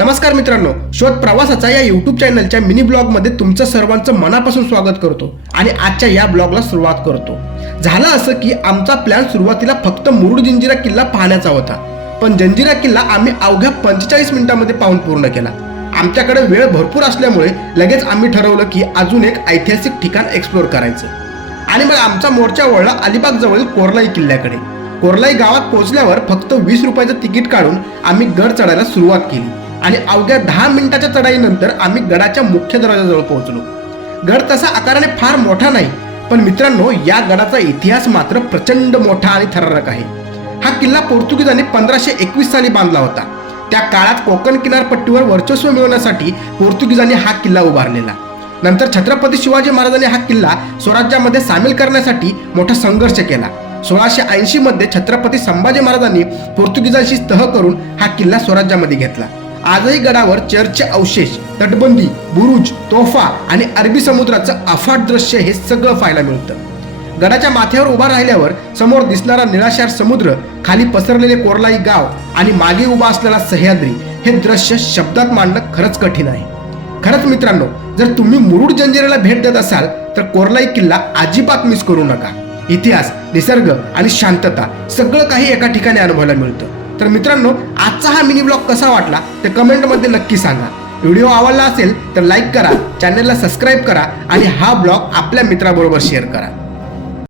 नमस्कार मित्रांनो, शोध प्रवासाचा या यूट्यूब चॅनलच्या मिनी ब्लॉगमध्ये तुमचं सर्वांचं मनापासून स्वागत करतो आणि आजच्या या ब्लॉगला सुरुवात करतो। झालं असं की आमचा प्लॅन सुरुवातीला फक्त मुरुड जंजिरा किल्ला पाहण्याचा होता, पण जंजिरा किल्ला आम्ही अवघ्या 45 मिनिटांमध्ये पाहून पूर्ण केला। आमच्याकडे वेळ भरपूर असल्यामुळे लगेच आम्ही ठरवलं की अजून एक ऐतिहासिक ठिकाण एक्सप्लोर करायचं आणि मग आमचा मोर्चा वळला अलिबाग जवळील कोरलाई किल्ल्याकडे। कोरलाई गावात पोहोचल्यावर फक्त 20 रुपयाचं तिकीट काढून आम्ही गड चढायला सुरुवात केली आणि अवघ्या 10 मिनिटाच्या चढाईनंतर आम्ही गडाच्या मुख्य दरवाजाजवळ पोहोचलो। गड तसा आकाराने फार मोठा नाही, पण मित्रांनो या गडाचा इतिहास मात्र प्रचंड मोठा आणि थरारक आहे। हा किल्ला पोर्तुगीजांनी 1521 साली बांधला होता। त्या काळात कोकण किनारपट्टीवर वर्चस्व मिळवण्यासाठी पोर्तुगीजांनी हा किल्ला उभारलेला। नंतर छत्रपती शिवाजी महाराजांनी हा किल्ला स्वराज्यामध्ये सामील करण्यासाठी मोठा संघर्ष केला। 1680 मध्ये छत्रपती संभाजी महाराजांनी पोर्तुगीजांशी तह करून हा किल्ला स्वराज्यामध्ये घेतला। आजही गडावर चर्चचे अवशेष, तटबंदी, बुरुज, तोफा आणि अरबी समुद्राचं अफाट दृश्य हे सगळं पाहायला मिळतं। गडाच्या माथ्यावर उभा राहिल्यावर समोर दिसणारा निळाशार समुद्र, खाली पसरलेले कोरलाई गाव आणि मागे उभा असलेला सह्याद्री हे दृश्य शब्दात मांडणं खरंच कठीण आहे। खरंच मित्रांनो, जर तुम्ही मुरुड जंजिऱ्याला भेट देत असाल तर कोरलाई किल्ला अजिबात मिस करू नका। इतिहास, निसर्ग आणि शांतता सगळं काही एका ठिकाणी अनुभवायला मिळतं। तर मित्रांनो, आजचा हा मिनी ब्लॉग कसा वाटला ते कमेंटमध्ये नक्की सांगा। व्हिडिओ आवडला असेल तर लाईक करा, चॅनलला सबस्क्राईब करा आणि हा ब्लॉग आपल्या मित्राबरोबर शेअर करा।